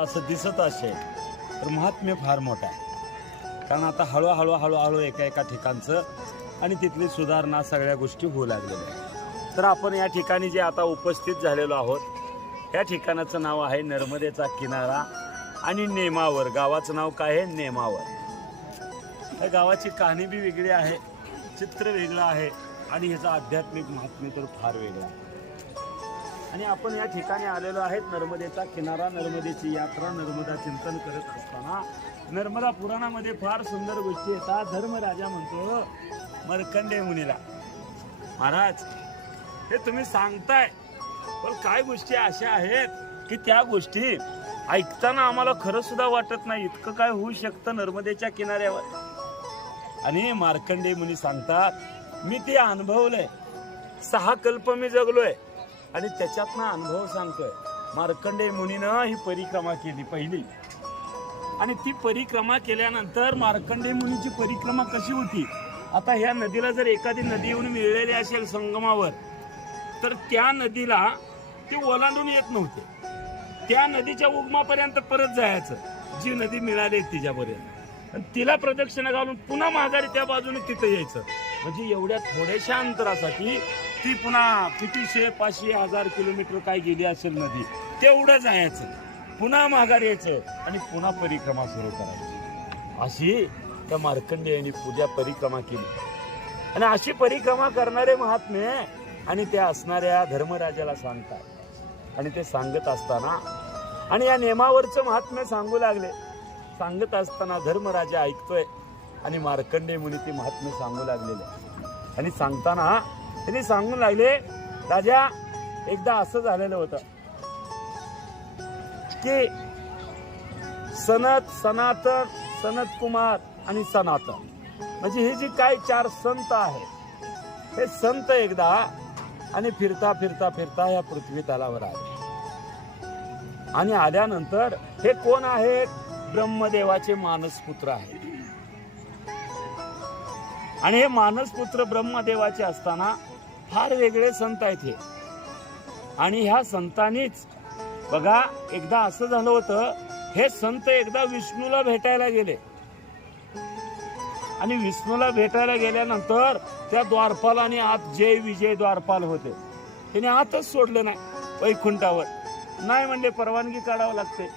असं दिसत असेल तर महात्म्य फार मोठा आहे. कारण आता हळूहळू एका ठिकाणचं आणि तिथली सुधारणा सगळ्या गोष्टी होऊ लागलेल्या आहेत. तर आपण या ठिकाणी जे आता उपस्थित झालेलो आहोत या ठिकाणाचं नाव आहे नर्मदेचा किनारा आणि नेमावर. गावाचं नाव काय आहे? नेमावर. या गावाची कहाणी बी वेगळी आहे, चित्र वेगळं आहे आणि ह्याचं आध्यात्मिक महात्म्य तर फार वेगळं आहे. आणि आपण या ठिकाणी आलेलो आहेत नर्मदेचा किनारा, नर्मदेची यात्रा, नर्मदा चिंतन करत असताना नर्मदा पुराणामध्ये फार सुंदर गोष्टी येतात. धर्मराजा म्हणतो मार्कंडेय मुनीला, महाराज हे तुम्ही सांगताय पण काय गोष्टी अशा आहेत की त्या गोष्टी ऐकताना आम्हाला खरं सुद्धा वाटत नाही, इतकं काय होऊ शकतं नर्मदेच्या किनाऱ्यावर. आणि मार्कंडेय मुनी सांगतात मी ते अनुभवलंय, 6 कल्प मी जगलोय आणि त्याच्यातनं अनुभव सांगतोय. मार्कंडेय मुनीनं ही परिक्रमा केली पहिली, आणि ती परिक्रमा केल्यानंतर मार्कंडेय मुनीची परिक्रमा कशी होती. आता ह्या नदीला जर एखादी नदी येऊन मिळलेली असेल संगमावर तर त्या नदीला ती ओलांडून येत नव्हते, त्या नदीच्या उगमापर्यंत परत जायचं, जी नदी मिळाली तिच्यापर्यंत, आणि तिला प्रदक्षिणा घालून पुन्हा माघारी त्या बाजूने तिथे यायचं. म्हणजे एवढ्या थोड्याशा अंतरासाठी ती पुन्हा किती 500-1000 किलोमीटर काय गेली असेल नदी, तेवढं जायचं, पुन्हा माघार यायचं आणि पुन्हा परिक्रमा सुरू करायची. अशी त्या मार्कंडेयाने पूजा परिक्रमा केली. आणि अशी परिक्रमा करणारे महात्मे आणि त्या असणाऱ्या धर्मराजाला सांगतात. आणि ते सांगत असताना आणि या नेमावरचं महात्म्य सांगू लागले. सांगत असताना धर्मराजा ऐकतोय आणि मार्कंडेय मुनी ते महात्म्य सांगू लागलेले. आणि सांगताना त्यांनी सांगू लागले, राजा एकदा असं झालेलं होतं की सनत, सनातन, सनत कुमार आणि सनातन, म्हणजे हे जे काय 4 संत आहेत, हे संत एकदा आणि फिरता फिरता फिरता या पृथ्वी तलावर आले. आणि आल्यानंतर हे कोण आहेत? ब्रह्मदेवाचे मानसपुत्र आहेत. आणि हे मानसपुत्र ब्रह्मदेवाचे असताना फार वेगळे संत आहेत हे. आणि ह्या संतांनीच बघा एकदा असं झालं होतं, हे संत एकदा विष्णूला भेटायला गेले. आणि विष्णूला भेटायला गेल्यानंतर त्या द्वारपालाने आत जय विजय द्वारपाल होते, त्याने आतच सोडले नाही वैकुंठावर. नाही म्हणले परवानगी काढावं लागते.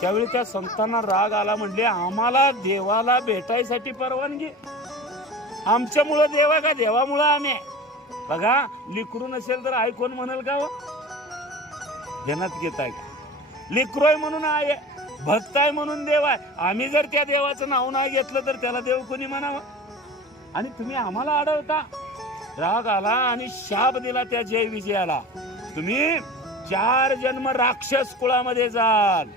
त्यावेळी त्या संतांना राग आला, म्हणले आम्हाला देवाला भेटायसाठी परवानगी? आमच्यामुळं देवा का देवामुळं आम्ही? बघा लिकरू नसेल तर आई कोण म्हणाल का? ध्यानात घेताय का? लिकरोय म्हणून आहे, भक्त आहे म्हणून देव आहे. आम्ही जर त्या देवाचं नाव नाही घेतलं तर त्याला देव कोणी म्हणावं? आणि तुम्ही आम्हाला अडवता. राग आला आणि शाप दिला त्या जय विजयाला, तुम्ही 4 जन्म राक्षस कुळामध्ये जाल.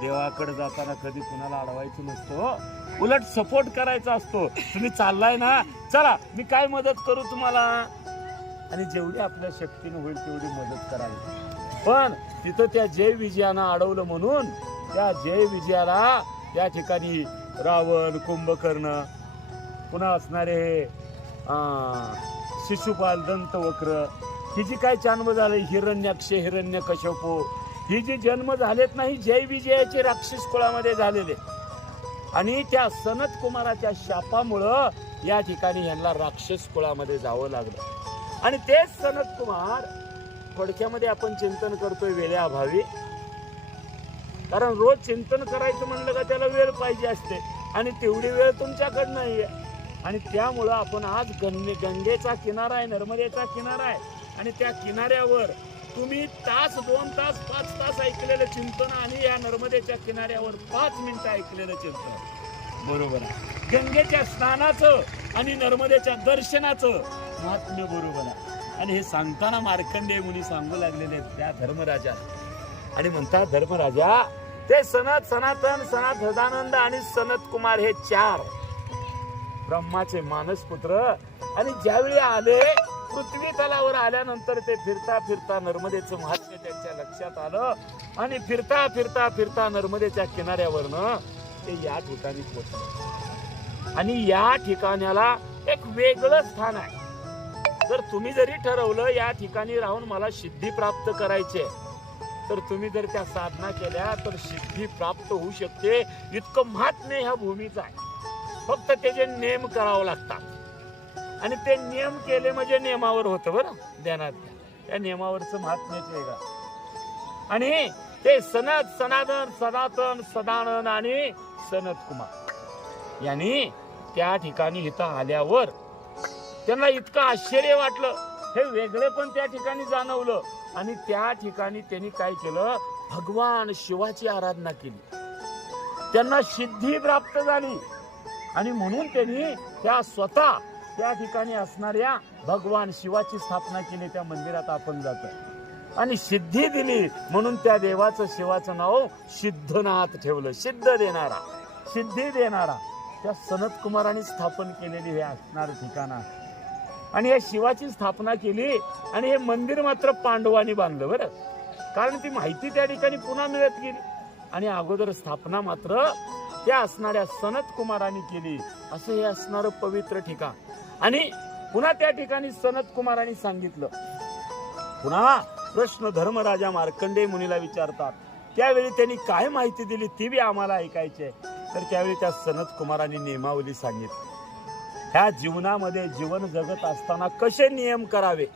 देवाकडे जाताना कधी कुणाला अडवायचं नसतो, उलट सपोर्ट करायचा असतो. तुम्ही चाललाय ना, चला मी काय मदत करू तुम्हाला, आणि जेवढी आपल्या शक्तीने होईल तेवढी मदत करावी. पण तिथं त्या जय विजयानं अडवलं म्हणून त्या जय विजयाला त्या ठिकाणी रावण, कुंभकर्ण, पुन्हा असणारे शिशुपाल, दंतवक्र, ही जी काय जन्म झाले, हिरण्याक्ष, हिरण्यकश्यपू, ही जी जन्म झालेत नाही जय विजयाचे राक्षस कुळामध्ये झालेले. आणि त्या सनत कुमाराच्या शापामुळं या ठिकाणी यांना राक्षस कुळामध्ये जावं लागलं. आणि तेच सनत कुमार थोडक्यामध्ये आपण चिंतन करतोय वेळेअभावी, कारण रोज चिंतन करायचं म्हणलं का त्याला वेळ पाहिजे असते, आणि तेवढी वेळ तुमच्याकडे नाहीये. आणि त्यामुळं आपण आज गंगेचा किनारा आहे, नर्मदेचा किनारा आहे, आणि त्या किनाऱ्यावर तुम्ही तास, 2 तास, 5 तास ऐकलेलं चिंतन आणि या नर्मदेच्या किनाऱ्यावर 5 मिनिटं ऐकलेलं चिंतन बरोबर आहे. गंगेच्या स्नानाचं आणि नर्मदेच्या दर्शनाचं महात्म्य बरोबर आहे. आणि हे सांगताना मार्कंडेय मुनी सांगू लागलेले त्या धर्मराजा, आणि म्हणतात धर्मराजा ते सनत, सनातन, सनात सदानंद आणि सनत कुमार हे 4 ब्रह्माचे मानसपुत्र. आणि ज्यावेळी आले पृथ्वी तलावर आल्यानंतर ते फिरता फिरता नर्मदेचं महात्म्य त्यांच्या लक्षात आलं, आणि फिरता फिरता फिरता नर्मदेच्या किनाऱ्यावरनं ते या ठिकाणी पोहोचले. आणि या ठिकाणाला एक वेगळं स्थान आहे. जर तुम्ही जरी ठरवलं या ठिकाणी राहून मला सिद्धी प्राप्त करायची, तर तुम्ही जर त्या साधना केल्या तर सिद्धी प्राप्त होऊ शकते. इतकं महात्म्य ह्या भूमीचं आहे. फक्त त्याचे नियम करावं लागतात आणि ते नियम केले म्हणजे नियमावर होतं बरं ध्यानात. त्या नियमावरचं महात्म्याच वेगळं. आणि ते सनातन सदानंद आणि सनत कुमार यांनी त्या ठिकाणी इथं आल्यावर त्यांना इतकं आश्चर्य वाटलं. हे वेगळे पण त्या ठिकाणी जाणवलं आणि त्या ठिकाणी त्यांनी काय केलं, भगवान शिवाची आराधना केली. त्यांना सिद्धी प्राप्त झाली आणि म्हणून त्यांनी त्या स्वतः त्या ठिकाणी असणाऱ्या भगवान शिवाची स्थापना केली. त्या मंदिरात आपण जातो आणि सिद्धी दिली म्हणून त्या देवाचं शिवाचं नाव सिद्धनाथ ठेवलं. सिद्ध देणारा, सिद्धी देणारा. त्या सनत कुमारांनी स्थापन केलेली हे असणार ठिकाण. आणि या शिवाची स्थापना केली आणि हे मंदिर मात्र पांडवांनी बांधलं बरं, कारण ती माहिती त्या ठिकाणी पुन्हा मिळत गेली. आणि अगोदर स्थापना मात्र त्या असणाऱ्या सनत कुमारांनी केली. असं हे असणारं पवित्र ठिकाण. आणि पुन्हा त्या ठिकाणी सनत कुमारांनी सांगितलं. पुन्हा प्रश्न धर्मराजा मार्कंडेय मुनीला विचारतात. त्यावेळी त्यांनी काय माहिती दिली ती बी आम्हाला ऐकायची. तर त्यावेळी त्या सनत कुमारांनी नियमावली सांगितली. ह्या जीवनामध्ये जीवन जगत असताना कसे नियम करावे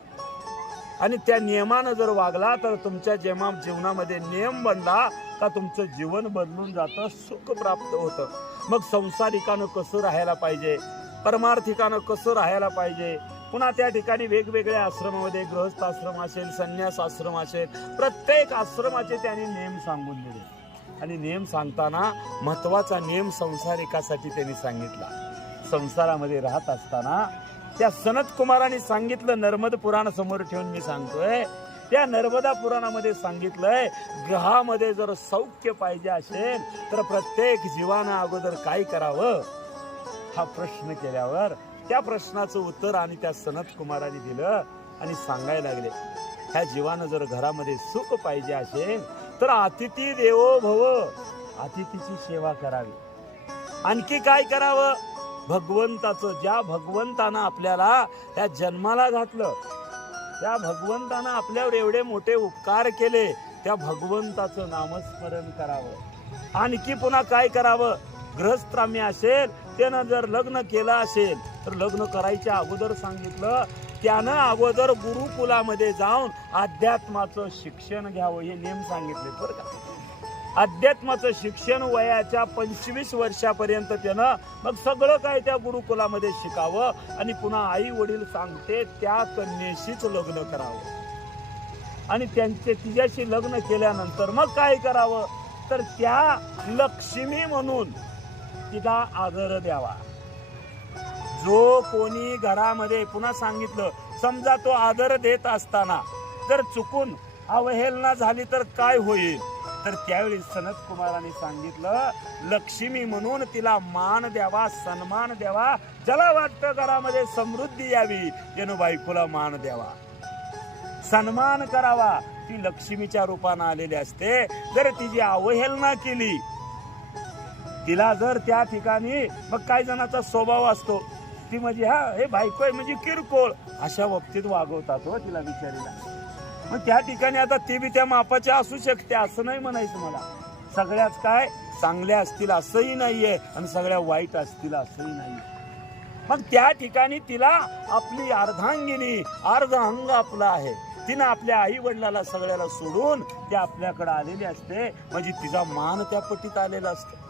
आणि त्या नियमानं जर वागला तर तुमच्या जीवनामध्ये नियम बनला का तुमचं जीवन बदलून जातं, सुख प्राप्त होतं. मग संसारिकानं कसं राहायला पाहिजे, परमार्थिकानं कसं राहायला पाहिजे. पुन्हा त्या ठिकाणी वेगवेगळ्या आश्रमामध्ये गृहस्थ आश्रम असेल, संन्यास आश्रम असेल, प्रत्येक आश्रमाचे त्यांनी नियम सांगून दिले. आणि नियम सांगताना महत्वाचा नियम संसारिकासाठी त्यांनी सांगितला. संसारामध्ये राहत असताना त्या सनत कुमारांनी सांगितलं. नर्मद पुराण समोर ठेवून मी सांगतोय. त्या नर्मदा पुराणामध्ये सांगितलंय, ग्रहामध्ये जर सौख्य पाहिजे असेल तर प्रत्येक जीवानं अगोदर काय करावं हा प्रश्न केल्यावर त्या प्रश्नाचं उत्तर आणि त्या सनत कुमारांनी दिलं आणि सांगायला लागले, ह्या जीवानं जर घरामध्ये सुख पाहिजे असेल तर अतिथी देवो भव, अतिथीची सेवा करावी. आणखी काय करावं, भगवंताचं, ज्या भगवंतानं आपल्याला त्या जन्माला घातलं, त्या भगवंतानं आपल्यावर एवढे मोठे उपकार केले, त्या भगवंताचं नामस्मरण करावं. आणखी पुन्हा काय करावं, गृहस्थाम्य असेल त्यानं जर लग्न केलं असेल तर लग्न करायच्या अगोदर सांगितलं त्यानं अगोदर गुरुकुलामध्ये जाऊन अध्यात्माचं शिक्षण घ्यावं. हे नियम सांगितले बरं का. अध्यात्माचं शिक्षण वयाच्या 25 वर्षापर्यंत त्यानं मग सगळं काय त्या गुरुकुलामध्ये शिकावं आणि पुन्हा आई वडील सांगते त्या कन्येशीच लग्न करावं. आणि तिच्याशी लग्न केल्यानंतर मग काय करावं तर त्या लक्ष्मी म्हणून तिला आदर द्यावा. जो कोणी घरामध्ये, पुन्हा सांगितलं, समजा तो आदर देत असताना जर चुकून अवहेलना झाली तर काय होईल, तर त्यावेळी सनत कुमारांनी सांगितलं, लक्ष्मी म्हणून तिला मान द्यावा, सन्मान द्यावा. ज्याला वाटतं घरामध्ये समृद्धी यावी जणू बायकोला मान द्यावा, सन्मान करावा. ती लक्ष्मीच्या रूपानं आलेली असते. जर तिची अवहेलना केली, तिला जर त्या ठिकाणी, मग काही जणांचा स्वभाव असतो ती म्हणजे हे बायको आहे म्हणजे किरकोळ, अशा बाबतीत वागवतात हो तिला बिचारीला. मग त्या ठिकाणी आता ती बी त्या मापाच्या असू शकते असं नाही म्हणायचं मला. सगळ्याच काय चांगल्या असतील असंही नाहीये आणि सगळ्या वाईट असतील असंही नाही. मग त्या ठिकाणी तिला आपली अर्धांगिनी, अर्ध अंग आपलं आहे, तिनं आपल्या आई वडिलाला सगळ्याला सोडून ती आपल्याकडे आलेली असते. म्हणजे तिचा मान त्या पटीत आलेला असतो.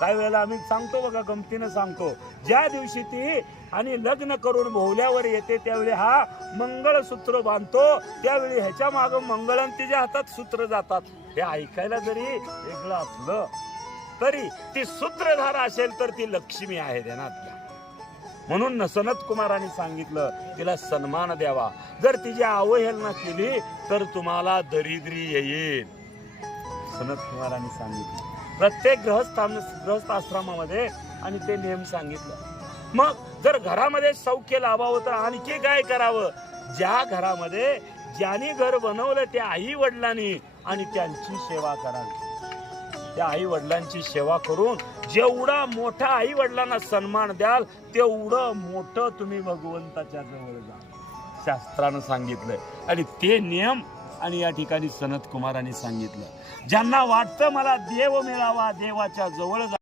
काही वेळेला आम्ही सांगतो बघा, गमतीनं सांगतो, ज्या दिवशी ती आणि लग्न करून भोवल्यावर येते त्यावेळी हा मंगळसूत्र बांधतो, त्यावेळी ह्याच्या माग मंगळ आणि तिच्या हातात सूत्र जातात. हे ऐकायला जरी वेगळं असलं तरी ती सूत्रधार असेल तर ती लक्ष्मी आहे ध्यानात. म्हणून सनत कुमारांनी सांगितलं तिला सन्मान द्यावा. जर तिची अवहेलना केली तर तुम्हाला दरिद्री येईल. सनत कुमारांनी सांगितलं प्रत्येक गृहस्थ आश्रमामध्ये आणि ते नियम सांगितलं. मग जर घरामध्ये सौख्य लाभावं तर आणखी काय करावं, ज्या घरामध्ये ज्याने घर बनवलं त्या आई वडिलांनी आणि त्यांची सेवा करावी. त्या आई वडिलांची सेवा करून जेवढा मोठा आई वडिलांना सन्मान द्याल तेवढं मोठं तुम्ही भगवंताच्या जवळ जा, शास्त्रानं सांगितलंय. आणि ते नियम आणि या ठिकाणी सनत कुमारांनी सांगितलं, ज्यांना वाटतं मला देव मिळावा, देवाच्या जवळ